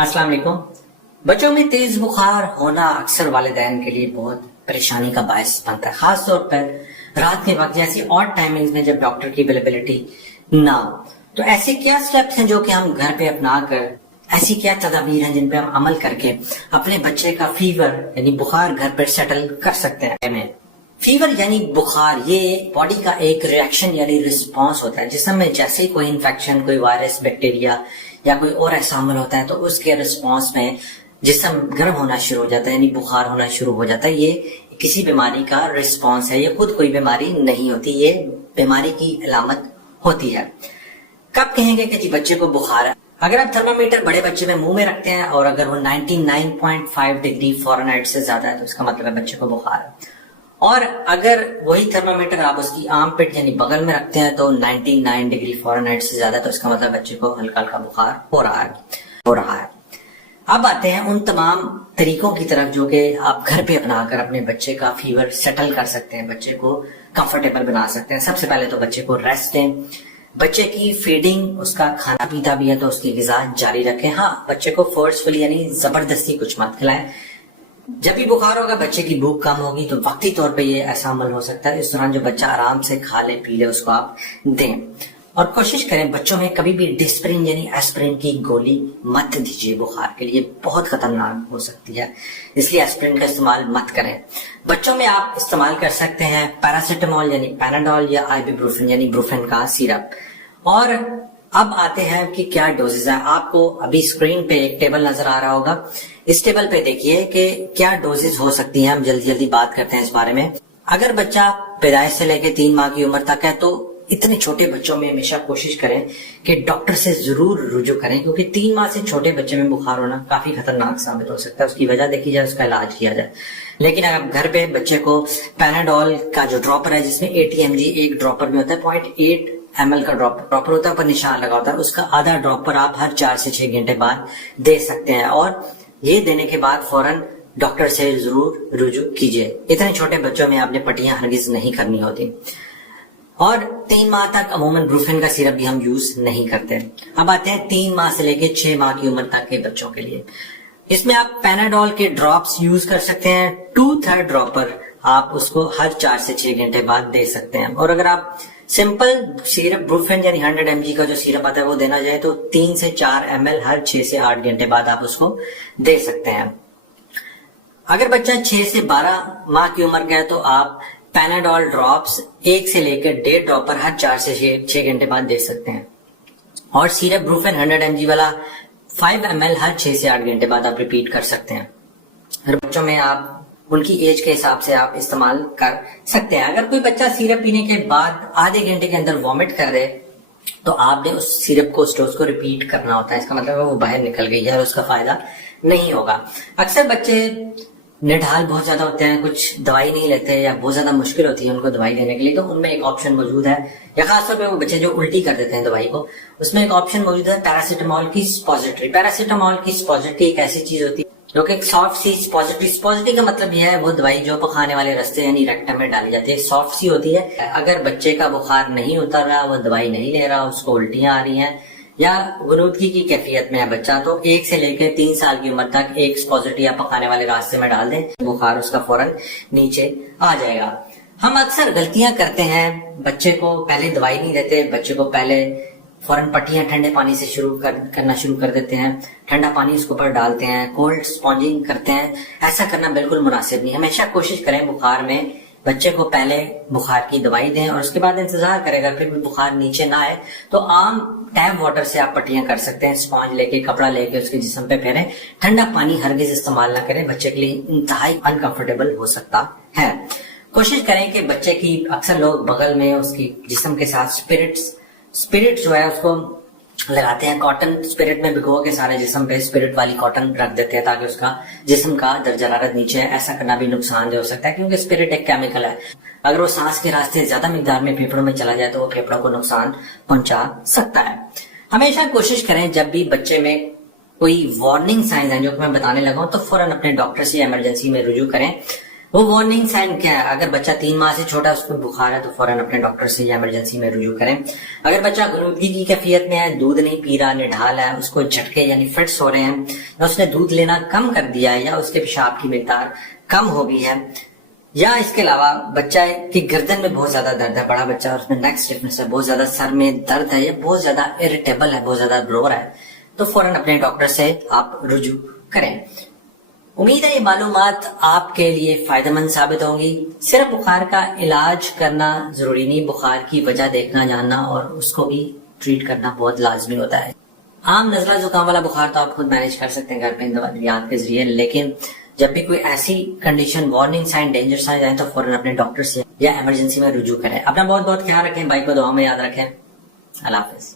السلام علیکم. بچوں میں تیز بخار ہونا اکثر والدین کے لیے بہت پریشانی کا باعث بنتا ہے، خاص طور پر رات کے وقت جیسی اور ٹائمنگز میں جب ڈاکٹر کی اویلیبلٹی نہ ہو. تو ایسے کیا سٹیپس ہیں جو کہ ہم گھر پہ اپنا کر، ایسی کیا تدابیر ہیں جن پہ ہم عمل کر کے اپنے بچے کا فیور یعنی بخار گھر پر سیٹل کر سکتے ہیں. فیور یعنی بخار یہ باڈی کا ایک ریئیکشن یعنی رسپانس ہوتا ہے. جسم میں جیسے کوئی انفیکشن، کوئی وائرس، بیکٹیریا یا کوئی اور ایسا عمل ہوتا ہے تو اس کے رسپانس میں جسم گرم ہونا شروع ہو جاتا ہے یعنی بخار ہونا شروع ہو جاتا ہے. یہ کسی بیماری کا رسپانس ہے، یہ خود کوئی بیماری نہیں ہوتی، یہ بیماری کی علامت ہوتی ہے. کب کہیں گے کہ جی بچے کو بخار ہے؟ اگر آپ تھرمامیٹر بڑے بچے میں منہ میں رکھتے ہیں اور اگر وہ 99.5 ڈگری فارنہائٹ سے زیادہ ہے تو اس کا مطلب ہے بچے کو بخار ہے. اور اگر وہی تھرمامیٹر آپ اس کی آرم پٹ یعنی بغل میں رکھتے ہیں تو 99 ڈگری فارنہائٹ سے زیادہ، تو اس کا مطلب بچے کو ہلکا ہلکا بخار ہو رہا ہے. اب آتے ہیں ان تمام طریقوں کی طرف جو کہ آپ گھر پہ اپنا کر اپنے بچے کا فیور سیٹل کر سکتے ہیں، بچے کو کمفرٹیبل بنا سکتے ہیں. سب سے پہلے تو بچے کو ریسٹ دیں، بچے کی فیڈنگ، اس کا کھانا پیتا بھی ہے تو اس کی غذا جاری رکھیں. ہاں، بچے کو فورسفلی یعنی زبردستی کچھ مت کھلائیں. جب بھی بخار ہوگا بچے کی بھوک کم ہوگی تو وقتی طور پہ یہ ایسا عمل ہو سکتا ہے. اس دوران جو بچہ آرام سے کھا لے پی لے اس کو آپ دیں. اور کوشش کریں بچوں میں کبھی بھی ڈسپرین یعنی ایسپرین کی گولی مت دیجیے، بخار کے لیے بہت خطرناک ہو سکتی ہے، اس لیے ایسپرین کا استعمال مت کریں. بچوں میں آپ استعمال کر سکتے ہیں پیراسیٹامول یعنی پیناڈول یا آئیبوپروفین یعنی بروفین کا سیرپ. اور اب آتے ہیں کہ کیا ڈوزز ہیں. آپ کو ابھی اسکرین پہ ایک ٹیبل نظر آ رہا ہوگا، اس ٹیبل پہ دیکھیے کہ کیا ڈوزز ہو سکتی ہیں. ہم جلدی بات کرتے ہیں اس بارے میں. اگر بچہ پیدائش سے لے کے 3 ماہ کی عمر تک ہے تو اتنے چھوٹے بچوں میں ہمیشہ کوشش کریں کہ ڈاکٹر سے ضرور رجوع کریں، کیونکہ 3 ماہ سے چھوٹے بچے میں بخار ہونا کافی خطرناک ثابت ہو سکتا ہے. اس کی وجہ دیکھی جائے، اس کا علاج کیا جائے. لیکن اگر گھر پہ بچے کو پیناڈول کا جو ڈراپر ہے جس میں 80 mg ایک ڈراپر میں ہوتا ہے، 0.8 ml کا ڈراپر ہوتا ہے، پر نشان لگا ہوتا ہے، اس کا آدھا ڈراپر آپ ہر 4 سے 6 گھنٹے بعد دے سکتے ہیں. اور یہ دینے کے بعد فوراً ڈاکٹر سے ضرور رجوع کیجیے. اتنے چھوٹے بچوں میں آپ نے پٹیاں ہرگز نہیں کرنی ہوتی. اور 3 ماہ تک عموماً بروفین کا سیرپ بھی ہم یوز نہیں کرتے. اب آتے ہیں 3 ماہ سے لے کے 6 ماہ کی عمر تک کے بچوں کے لیے. اس میں آپ پیناڈول کے ڈراپس یوز کر سکتے ہیں. 2/3 ڈراپر آپ اس کو ہر 4 سے 6 گھنٹے بعد دے سکتے ہیں. اور اگر آپ سمپل سیرپ بروفین یعنی 100 mg کا جو سیرپ آتا ہے وہ دینا جائے تو 3 سے 4 ml ہر 6 سے 8 گھنٹے بعد آپ اس کو دے سکتے ہیں. اگر بچہ 6 سے 12 ماہ کی عمر کا ہے تو آپ پیناڈول ڈراپس 1 سے لے کر 1.5 ڈراپر ہر 4 سے 6 گھنٹے بعد دے سکتے ہیں. اور سیرپ بروفین 100 mg والا 5 ml ہر 6 سے 8 گھنٹے بعد آپ ریپیٹ کر سکتے ہیں. اگر بچوں میں آپ ان کی ایج کے حساب سے آپ استعمال کر سکتے ہیں. اگر کوئی بچہ سیرپ پینے کے بعد آدھے گھنٹے کے اندر وامٹ کر دے تو آپ نے اس سیرپ کو ڈوز کو ریپیٹ کرنا ہوتا ہے. اس کا مطلب ہے وہ باہر نکل گئی ہے اور اس کا فائدہ نہیں ہوگا. اکثر بچے نڈھال بہت زیادہ ہوتے ہیں، کچھ دوائی نہیں لیتے یا بہت زیادہ مشکل ہوتی ہے ان کو دوائی لینے کے لیے، تو ان میں ایک آپشن موجود ہے. یا خاص طور پہ وہ بچے جو الٹی کر دیتے ہیں دوائی کو، اس میں ایک آپشن موجود ہے پیراسیٹامول کی سپوزیٹری. پیراسیٹامول کی سپوزیٹری ایک ایسی چیز ہوتی ہے جو کہ ایک سافٹ سی سپوزیٹری کا مطلب یہ ہے وہ دوائی جو پخانے والے رستے یعنی ریکٹم میں ڈالی جاتی ہے، سافٹ سی ہوتی ہے. اگر بچے کا بخار نہیں اتر رہا، وہ دوائی نہیں لے رہا، اس کو الٹیاں آ رہی ہیں یا غنودگی کی کیفیت میں ہے بچہ، تو 1 سے لے کے 3 سال کی عمر تک ایک سپوزیٹری یا پخانے والے راستے میں ڈال دیں، بخار اس کا فوراً نیچے آ جائے گا. ہم اکثر غلطیاں کرتے ہیں، بچے کو پہلے دوائی نہیں دیتے، بچے کو پہلے فوراً پٹیاں ٹھنڈے پانی سے کرنا شروع کر دیتے ہیں، ٹھنڈا پانی اس کے اوپر ڈالتے ہیں، کولڈ اسپونجنگ کرتے ہیں. ایسا کرنا بالکل مناسب نہیں. ہمیشہ کوشش کریں بخار میں بچے کو پہلے بخار کی دوائی دیں اور اس کے بعد انتظار کرے گا، پھر بھی بخار نیچے نہ آئے تو عام ٹیپ واٹر سے آپ پٹیاں کر سکتے ہیں. اسپونج لے کے، کپڑا لے کے اس کے جسم پہ پھیریں. ٹھنڈا پانی ہرگز استعمال نہ کریں، بچے کے لیے انتہائی انکمفرٹیبل ہو سکتا ہے. کوشش کریں کہ بچے کی، اکثر لوگ بغل میں اس کی جسم کے ساتھ اسپرٹ جو ہے اس کو لگاتے ہیں، کاٹن اسپرٹ میں بھگو کے سارے جسم پہ اسپرٹ والی کاٹن رکھ دیتے ہیں تاکہ اس کا جسم کا درجہ حرارت نیچے ہے. ایسا کرنا بھی نقصان دہ ہو سکتا ہے کیونکہ اسپرٹ ایک کیمیکل ہے. اگر وہ سانس کے راستے زیادہ مقدار میں پھیپھڑوں میں چلا جائے تو وہ پھیپھڑوں کو نقصان پہنچا سکتا ہے. ہمیشہ کوشش کریں جب بھی بچے میں کوئی وارننگ سائنز ہیں جو کہ میں بتانے لگا ہوں تو فوراً اپنے ڈاکٹر سے ایمرجنسی میں رجوع کریں. وہ وارننگ سائن کیا ہے؟ اگر بچہ 3 ماہ سے چھوٹا اس کو بخار ہے تو فوراً اپنے ڈاکٹر سے یا ایمرجنسی میں رجوع کریں. اگر بچہ غنودگی کی کیفیت میں ہے، دودھ نہیں پی رہا، نڈھال ہے، اس کو جھٹکے یعنی فٹس ہو رہے ہیں، یا اس نے دودھ لینا کم کر دیا ہے، یا اس کے پیشاب کی مقدار کم ہو گئی ہے، یا اس کے علاوہ بچہ کی گردن میں بہت زیادہ درد ہے، بڑا بچہ اور اس میں نیک اسٹفنس ہے، بہت زیادہ سر میں درد ہے، یا بہت زیادہ اریٹیبل ہے، بہت زیادہ رو رہا ہے، تو فوراً اپنے ڈاکٹر سے آپ رجوع کریں. امید ہے یہ معلومات آپ کے لیے فائدہ مند ثابت ہوں گی. صرف بخار کا علاج کرنا ضروری نہیں، بخار کی وجہ دیکھنا جاننا اور اس کو بھی ٹریٹ کرنا بہت لازمی ہوتا ہے. عام نزلہ زکام والا بخار تو آپ خود مینیج کر سکتے ہیں گھر پہ ادویات کے ذریعے، لیکن جب بھی کوئی ایسی condition warning sign danger sign جائیں تو فوراً اپنے ڈاکٹر سے یا ایمرجنسی میں رجوع کریں. اپنا بہت بہت خیال رکھیں، بھائی کو دعا میں یاد رکھیں. اللہ حافظ.